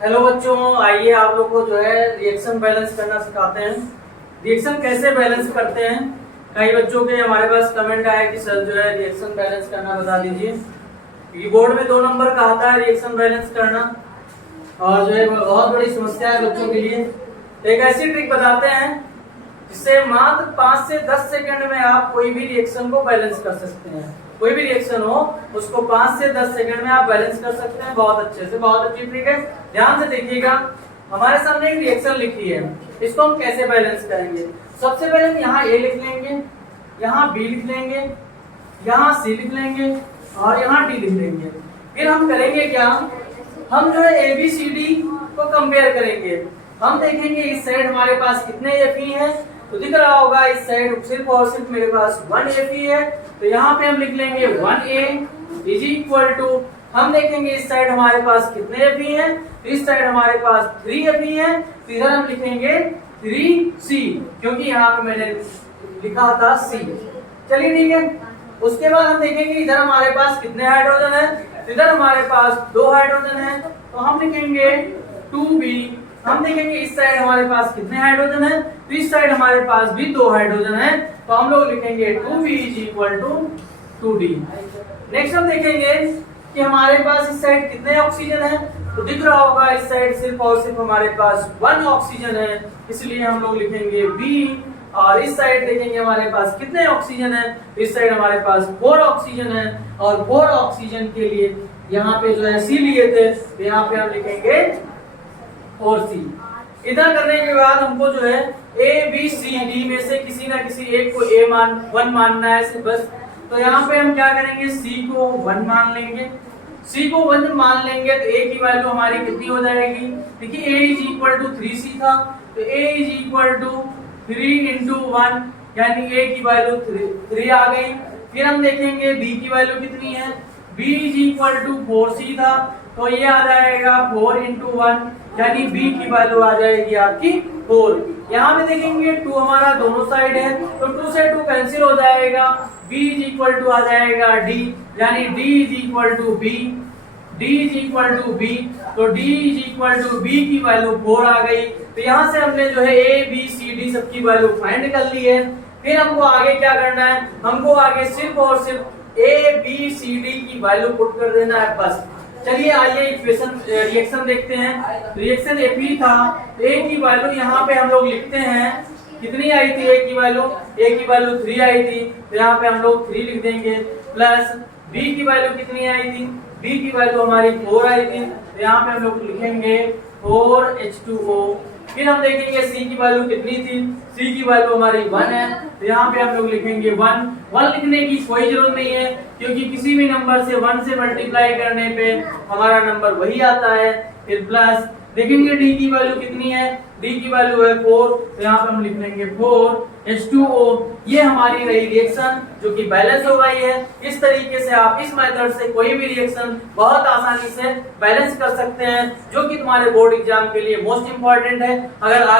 Hello बच्चों, आइए आप लोग को जो है रिएक्शन बैलेंस करना सिखाते हैं। रिएक्शन कैसे बैलेंस करते हैं। कई बच्चों के हमारे पास कमेंट आया कि सर जो है रिएक्शन बैलेंस करना बता दीजिए। क्योंकि बोर्ड में 2 नंबर का आता है रिएक्शन बैलेंस करना, और जो है बहुत बड़ी समस्या है बच्चों के लिए। एक ऐसी ट्रिक बताते हैं जिससे मात्र 5 से 10 सेकंड में आप कोई भी रिएक्शन को बैलेंस कर सकते हैं। कोई भी रिएक्शन हो उसको 5 से 10 सेकंड में आप बैलेंस कर सकते हैं बहुत अच्छे से। बहुत अच्छी ट्रिक है, ध्यान से देखिएगा। हमारे सामने एक रिएक्शन लिखी है, इसको हम कैसे बैलेंस करेंगे। सबसे पहले हम यहाँ ए लिख लेंगे, यहाँ बी लिख लेंगे, यहाँ सी लिख लेंगे और यहाँ डी लिख लेंगे। फिर हम करेंगे क्या, हम जो है ए बी सी डी को कंपेयर करेंगे। हम देखेंगे इस साइड हमारे पास कितने एफई है, तो दिख रहा होगा इस साइड सिर्फ और सिर्फ मेरे पास 1 एफई है। तो यहाँ पे हम लिख लेंगे 1A इज इक्वल टू, हम देखेंगे इस साइड हमारे पास कितने एफई है, तो इस साइड हमारे पास 3 एफई है। तो इधर हम लिखेंगे 3C, क्योंकि यहाँ पे मैंने लिखा था C। चलिए ठीक है। उसके बाद हम देखेंगे इधर हमारे पास कितने हाइड्रोजन है, इधर हमारे पास 2 हाइड्रोजन है। तो हम लिखेंगे 2B। हम देखेंगे इस साइड हमारे पास कितने हाइड्रोजन है, तो इस साइड हमारे पास भी 2 हाइड्रोजन है। तो हम लोग लिखेंगे 2B is equal to 2D। Next हम देखेंगे कि हमारे पास इस साइड कितने ऑक्सीजन है, तो दिख रहा होगा इस साइड सिर्फ और सिर्फ हमारे पास 1 ऑक्सीजन है, इसलिए हम लोग लिखेंगे B। और इस साइड देखेंगे हमारे पास कितने ऑक्सीजन है, इस साइड हमारे पास 4 ऑक्सीजन है, और 4 ऑक्सीजन के लिए यहाँ पे जो है C लिए थे, तो यहाँ पे हम लिखेंगे 4C। इतना करने के बाद हमको जो है A B C D में से किसी ना किसी एक को A1 मानना है सिर्फ बस। तो यहाँ पे हम क्या करेंगे, C को 1 मान लेंगे। C को 1 मान लेंगे तो A की वैल्यू हमारी कितनी हो जाएगी, देखिए A is equal to 3C था, तो A is equal to 3 into 1, यानी A की वैल्यू 3 आ गई। फिर हम देखेंगे B की वैल्यू कितनी है, B is equal to 4C था, तो ये आ जाएगा 4 इंटू 1, यानी B की वैल्यू आ जाएगी आपकी 4। यहाँ पे देखेंगे 2 हमारा दोनों साइड है, तो 2 से 2 कैंसिल हो जाएगा। B इज इक्वल टू आ जाएगा D, यानी D is equal to B। D is equal to B, तो D is equal to B की वैल्यू 4 आ गई। तो यहाँ से हमने जो है A B C D सबकी वैल्यू फाइंड कर ली है। फिर हमको आगे क्या करना है, हमको आगे सिर्फ और सिर्फ A B C D की वैल्यू पुट कर देना है बस। चलिए आइए इक्वेशन रिएक्शन देखते हैं। रिएक्शन Fe था, A की वैल्यू यहाँ पे हम लोग लिखते हैं कितनी आई थी, A की वैल्यू 3 आई थी, तो यहाँ पे हम लोग 3 लिख देंगे। प्लस B की वैल्यू कितनी आई थी, B की वैल्यू हमारी 4 आई थी, तो यहाँ पे हम लोग लिखेंगे 4H2O। फिर हम देखेंगे C की वैल्यू कितनी थी, C की वैल्यू हमारी 1 है, तो यहाँ पे हम लोग लिखेंगे 1 लिखने की कोई जरूरत नहीं है, क्योंकि किसी भी नंबर से 1 से मल्टीप्लाई करने पे हमारा नंबर वही आता है। फिर प्लस देखेंगे D की वैल्यू कितनी है, D की वैल्यू है 4, तो यहाँ पे हम लिख लेंगे 4H2O। ये हमारी रही रिएक्शन जो कि बैलेंस हो गई है। इस तरीके से आप इस मेथड से कोई भी रिएक्शन बहुत आसानी से बैलेंस कर सकते हैं, जो कि तुम्हारे बोर्ड एग्जाम के लिए मोस्ट इंपॉर्टेंट है। अगर आगे